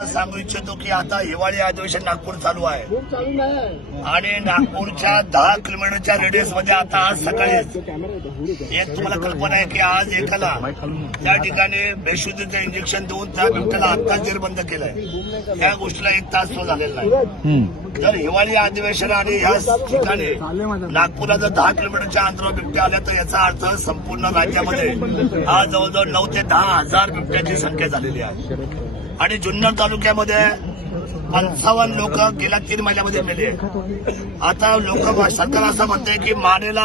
सांगू इच्छितो की आता हिवाळी अधिवेशन नागपूर चालू आहे आणि नागपूरच्या 10 किलोमीटरच्या रेडियस मध्ये आता आज सकाळी एक तुम्हाला कल्पना आहे की आज एकाला त्या ठिकाणी बेशुद्धीचं इंजेक्शन देऊन त्या बिबट्याला आत्ताच जेरबंद केलंय। या गोष्टीला 1 तास तो झालेला नाही। जर हिवाळी अधिवेशन आणि ह्या ठिकाणी नागपूरला जर 10 किलोमीटरच्या अंतरावर बिबट्या आल्या तर याचा अर्थ संपूर्ण राज्यामध्ये आज जवळजवळ 9 ते 10 हजार बिबट्याची संख्या झालेली आहे आणि जुन्नर तालुक्यामध्ये 55 लोक गेल्या 3 महिन्यामध्ये मेले। आता सरकार असं म्हणतंय की मानेला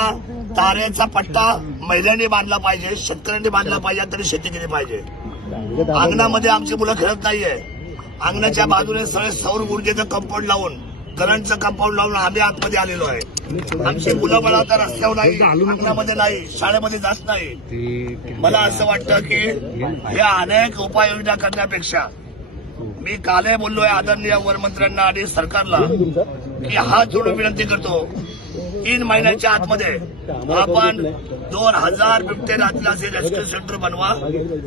तारेचा पट्टा महिलांनी बांधला पाहिजे, शेतकऱ्यांनी बांधला पाहिजे, तरी शेती केली पाहिजे। अंगणामध्ये आमची मुलं खेळत नाहीये। अंगणाच्या बाजूने सगळे सौर ऊर्जेचं कंपाऊंड लावून, करंटचं कंपाऊंड लावून आम्ही आतमध्ये आलेलो आहे। आमची मुलं मला आता रस्त्यावर नाही, अंगणामध्ये नाही, शाळेमध्ये जात नाही। मला असं वाटतं की या अनेक उपाययोजना करण्यापेक्षा मी कालही बोललोय आदरणीय वनमंत्र्यांना आणि सरकारला की हात जोडून विनंती करतो, 3 महिन्याच्या आतमध्ये आपण 2000 बिबटे राहतील असे रेस्क्यू सेंटर बनवा।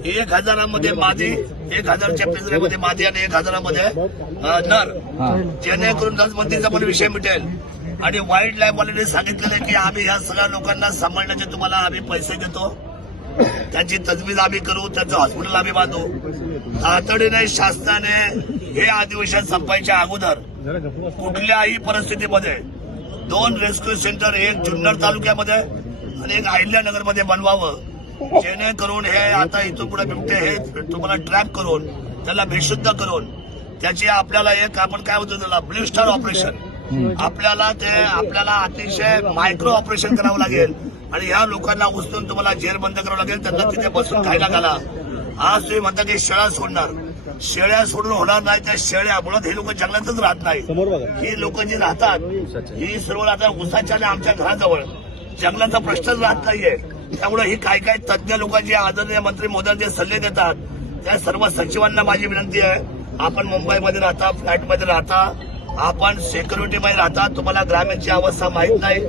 1000 मध्ये मादी, 1000च्या पिंजऱ्यामध्ये मादी आणि 1000 मध्ये नर, जेणेकरून नसबंदीचा पण विषय मिटेल। आणि वाईल्ड लाईफ वाल्यांनी सांगितलेलं की आम्ही ह्या सगळ्या लोकांना सांभाळण्याचे तुम्हाला आम्ही पैसे देतो, त्यांची तजवीज आम्ही करू, त्यांचं हॉस्पिटल आम्ही बांधू। तातडीने शासनाने हे अधिवेशन संपायच्या अगोदर कुठल्याही परिस्थितीमध्ये 2 रेस्क्यू सेंटर, एक जुन्नर तालुक्यामध्ये आणि एक अहिल्यानगरमध्ये बनवावं, जेणेकरून हे आता इथून पुढे बिबटे हे तुम्हाला ट्रॅप करून त्याला बेशुद्ध करून त्याची आपल्याला एक आपण काय होतं त्याला ब्लू स्टार ऑपरेशन, आपल्याला अतिशय मायक्रो ऑपरेशन करावं लागेल आणि ह्या लोकांना उचलून तुम्हाला जेरबंद करावं लागेल, त्यांना तिथे बसून खायला घाला। आज तुम्ही म्हणता की शेळ्या सोडणार, शेळ्या सोडून होणार नाही। त्या शेळ्या मुळात हे लोक जंगलातच राहत नाही। ही लोक जी राहतात ही सर्व आता उसाच्या आणि आमच्या घराजवळ जंगलाचा प्रश्नच राहत नाहीये। त्यामुळे ही काय तज्ञ लोक जे आदरणीय मंत्री महोदय जे सल्ले देतात त्या सर्व सचिवांना माझी विनंती आहे, आपण मुंबईमध्ये राहता, फ्लॅटमध्ये राहता, आपण सिक्युरिटीमध्ये राहता, तुम्हाला ग्रामीणची अवस्था माहीत नाही,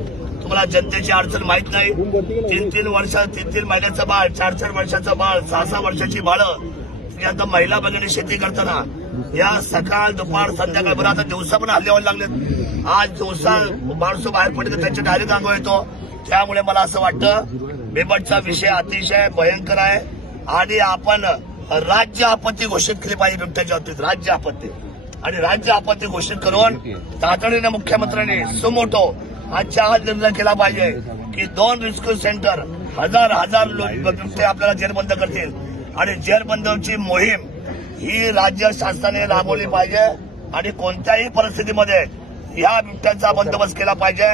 तुम्हाला जनतेची अडचण माहीत नाही। 3-3 महिन्याचं बाळ, 4-4 वर्षाचं बाळ, 6-6 वर्षाची बाळं, आता महिला भगिनी शेती करताना या सकाळ दुपार संध्याकाळ बरं आता दिवसा पण हल्ले व्हायला लागलेत। आज दिवसा माणसं बाहेर पडते त्यांच्या डायरेक्ट अंग येतो। त्यामुळे मला असं वाटतं बिबटचा विषय अतिशय भयंकर आहे आणि आपण राज्य आपत्ती घोषित केली पाहिजे बिबट्याच्या बाबतीत, राज्य आपत्ती। आणि राज्य आपत्ती घोषित करून तातडीने मुख्यमंत्र्यांनी सुमोटो आजच्या आज निर्णय केला पाहिजे की 2 रेस्क्यू सेंटर, 1000 बिबटे आपल्याला जेरबंद करतील आणि जेरबंदची मोहीम ही राज्य शासनाने राबवली पाहिजे आणि कोणत्याही परिस्थितीमध्ये या बिबट्याचा बंदोबस्त केला पाहिजे।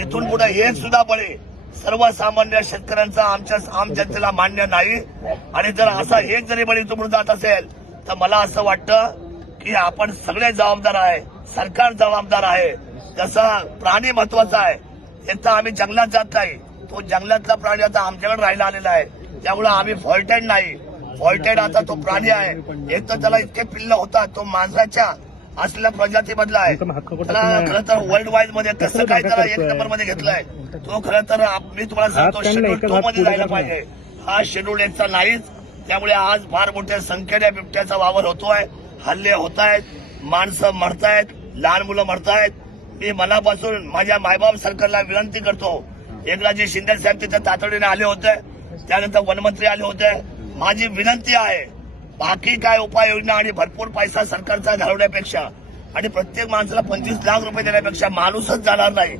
इथून पुढे एक सुद्धा बळी सर्वसामान्य शेतकऱ्यांचा आम जनतेला मान्य नाही आणि जर असा एक जरी बळी इथून पुढे जात असेल तर मला असं वाटतं की आपण सगळे जबाबदार आहे, सरकार जबाबदार आहे। जसा प्राणी महत्वाचा आहे, एक तर आम्ही जंगलात जात नाही, तो जंगलातला प्राणी आता आमच्याकडे राहायला आलेला आहे। त्यामुळे आम्ही फॉल्टेड नाही, फॉल्टेड आता तो प्राणी आहे। एक तर त्याला इतके पिल्ल होतात, तो माणसाच्या असलेल्या प्रजातीमधला आहे। त्याला खरं तर वर्ल्ड वाईड मध्ये कसं काय त्याला 1 नंबर मध्ये घेतलाय, तो खरं तर मी तुम्हाला सांगतो शेड्यूल 2 मध्ये जायला पाहिजे, हा शेड्यूल 1चा नाहीच। त्यामुळे आज फार मोठ्या संख्येने बिबट्याचा वावर होतोय, हल्ले होत आहेत, माणसं मरतायत, लहान मुलं मरतायत। मी मनापासून माझ्या मायबाप सरकारला विनंती करतो, एकनाथजी शिंदे साहेब तिथे तातडीने आले होते, त्यानंतर वनमंत्री आले होते। माझी विनंती आहे, बाकी काय उपाययोजना आणि भरपूर पैसा सरकारचा घालवण्यापेक्षा आणि प्रत्येक माणसाला 25 लाख रुपये देण्यापेक्षा माणूसच जाणार नाही,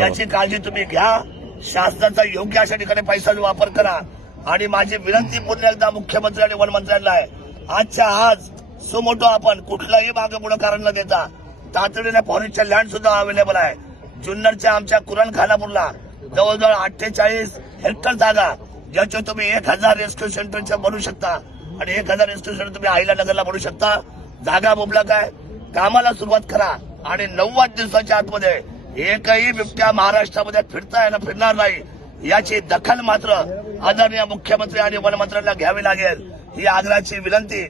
याची काळजी तुम्ही घ्या। शासनाचा योग्य अशा ठिकाणी पैशाचा वापर करा आणि माझी विनंती पुन्हा एकदा मुख्यमंत्री आणि वनमंत्र्यांना आहे, आजच्या आज सुमोटो आपण कुठलाही मागे पुढे कारण न देता तातडीने फॉरेस्टच्या लँड सुद्धा अवेलेबल आहे। जुन्नरच्या आमच्या कुरण खानापूरला जवळजवळ 48 हेक्टर जागा, ज्याच्या तुम्ही 1000 रेस्क्यू सेंटरच्या बनवू शकता आणि 1000 रेस्क्यू सेंटर तुम्ही अहिल्यानगरला बनवू शकता। जागा मुबलक आहे, कामाला सुरुवात करा आणि 90 दिवसाच्या आतमध्ये एकही बिबट्या महाराष्ट्रामध्ये फिरणार नाही, याची दखल मात्र आदरणीय मुख्यमंत्री आणि वनमंत्र्यांना घ्यावी लागेल, ही आग्रहाची विनंती।